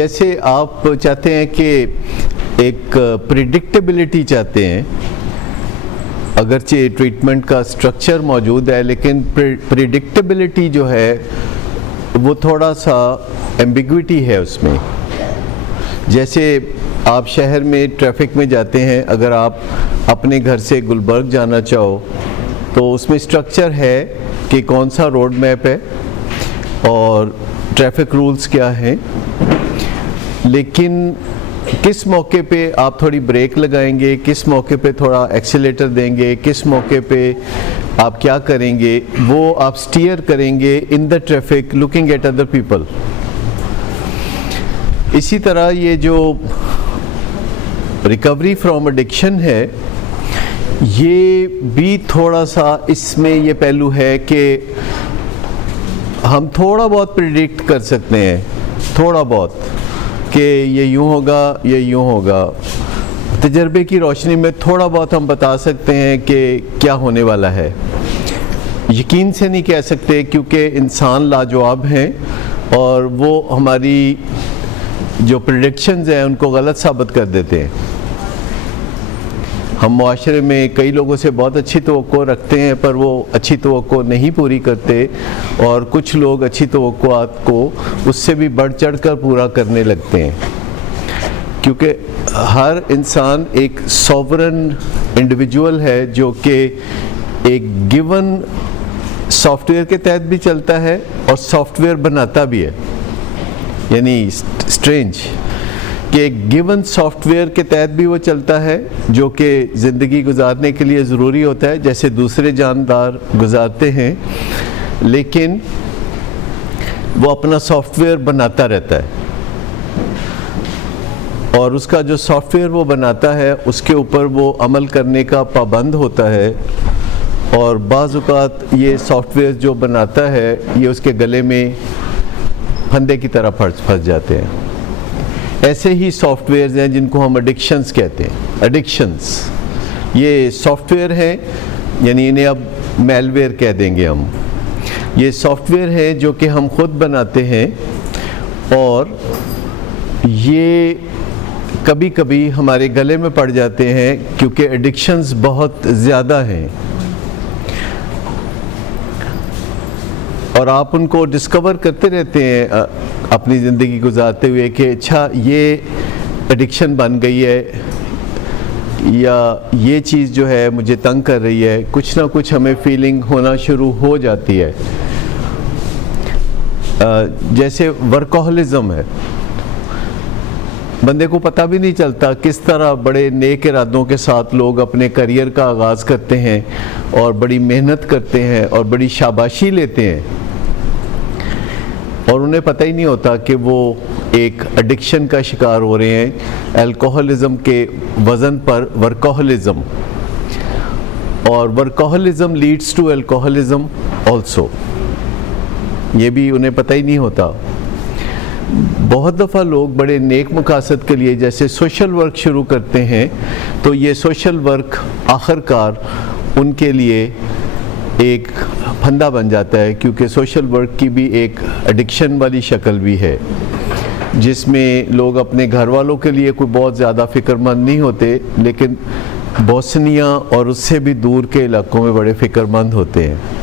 जैसे आप चाहते हैं कि एक प्रिडिक्टेबिलिटी चाहते हैं, अगरचे ट्रीटमेंट का स्ट्रक्चर मौजूद है लेकिन प्रिडिक्टेबिलिटी जो है वो थोड़ा सा एम्बिग्विटी है उसमें। जैसे आप शहर में ट्रैफिक में जाते हैं, अगर आप अपने घर से गुलबर्ग जाना चाहो तो उसमें स्ट्रक्चर है कि कौन सा रोड मैप है और ट्रैफिक रूल्स क्या हैं, लेकिन किस मौके पे आप थोड़ी ब्रेक लगाएंगे, किस मौके पे थोड़ा एक्सीलेटर देंगे, किस मौके पे आप क्या करेंगे, वो आप स्टीयर करेंगे in the traffic looking at other people. इसी तरह ये जो रिकवरी फ्रॉम एडिक्शन है, ये भी थोड़ा सा इसमें ये पहलू है कि हम थोड़ा बहुत प्रिडिक्ट कर सकते हैं, थोड़ा बहुत कि ये यूँ होगा, ये यूँ होगा। तजर्बे की रोशनी में थोड़ा बहुत हम बता सकते हैं कि क्या होने वाला है। यकीन से नहीं कह सकते क्योंकि इंसान लाजवाब हैं और वो हमारी जो प्रेडिक्शंस हैं उनको गलत साबित कर देते हैं। हम मुआशरे में कई लोगों से बहुत अच्छी तवक्को रखते हैं पर वो अच्छी तवक्को नहीं पूरी करते, और कुछ लोग अच्छी तवक्कुआत को उससे भी बढ़ चढ़ कर पूरा करने लगते हैं, क्योंकि हर इंसान एक सॉवरन इंडिविजुअल है जो कि एक गिवन सॉफ्टवेयर के तहत भी चलता है और सॉफ्टवेयर बनाता भी है। यानी स्ट्रेंज कि एक गिवन सॉफ्टवेयर के तहत भी वो चलता है जो कि ज़िंदगी गुजारने के लिए ज़रूरी होता है, जैसे दूसरे जानदार गुजारते हैं, लेकिन वो अपना सॉफ्टवेयर बनाता रहता है और उसका जो सॉफ्टवेयर वो बनाता है उसके ऊपर वो अमल करने का पाबंद होता है, और बाज़ औक़ात ये सॉफ्टवेयर जो बनाता है ये उसके गले में फंदे की तरह फंस जाते हैं। ऐसे ही सॉफ्टवेयर्स हैं जिनको हम एडिक्शंस कहते हैं। एडिक्शंस ये सॉफ्टवेयर हैं, यानी इन्हें अब मेलवेयर कह देंगे हम। ये सॉफ्टवेयर हैं जो कि हम खुद बनाते हैं और ये कभी कभी हमारे गले में पड़ जाते हैं क्योंकि एडिक्शंस बहुत ज़्यादा हैं और आप उनको डिस्कवर करते रहते हैं अपनी ज़िंदगी गुजारते हुए कि अच्छा ये एडिक्शन बन गई है या ये चीज़ जो है मुझे तंग कर रही है, कुछ ना कुछ हमें फीलिंग होना शुरू हो जाती है। जैसे वर्कोहलिज्म है, बंदे को पता भी नहीं चलता किस तरह बड़े नेक इरादों के साथ लोग अपने करियर का आगाज़ करते हैं और बड़ी मेहनत करते हैं और बड़ी शाबाशी लेते हैं, और उन्हें पता ही नहीं होता कि वो एक एडिक्शन का शिकार हो रहे हैं, अल्कोहलिज्म के वज़न पर वर्कोहलिज्म, और वर्कोहलिज्म लीड्स टू अल्कोहलिज्म ऑल्सो, ये भी उन्हें पता ही नहीं होता। बहुत दफ़ा लोग बड़े नेक मकासद के लिए जैसे सोशल वर्क शुरू करते हैं तो ये सोशल वर्क आखिरकार उनके लिए एक फंदा बन जाता है, क्योंकि सोशल वर्क की भी एक एडिक्शन वाली शक्ल भी है जिसमें लोग अपने घर वालों के लिए कोई बहुत ज़्यादा फ़िक्रमंद नहीं होते, लेकिन बोस्निया और उससे भी दूर के इलाकों में बड़े फ़िक्रमंद होते हैं।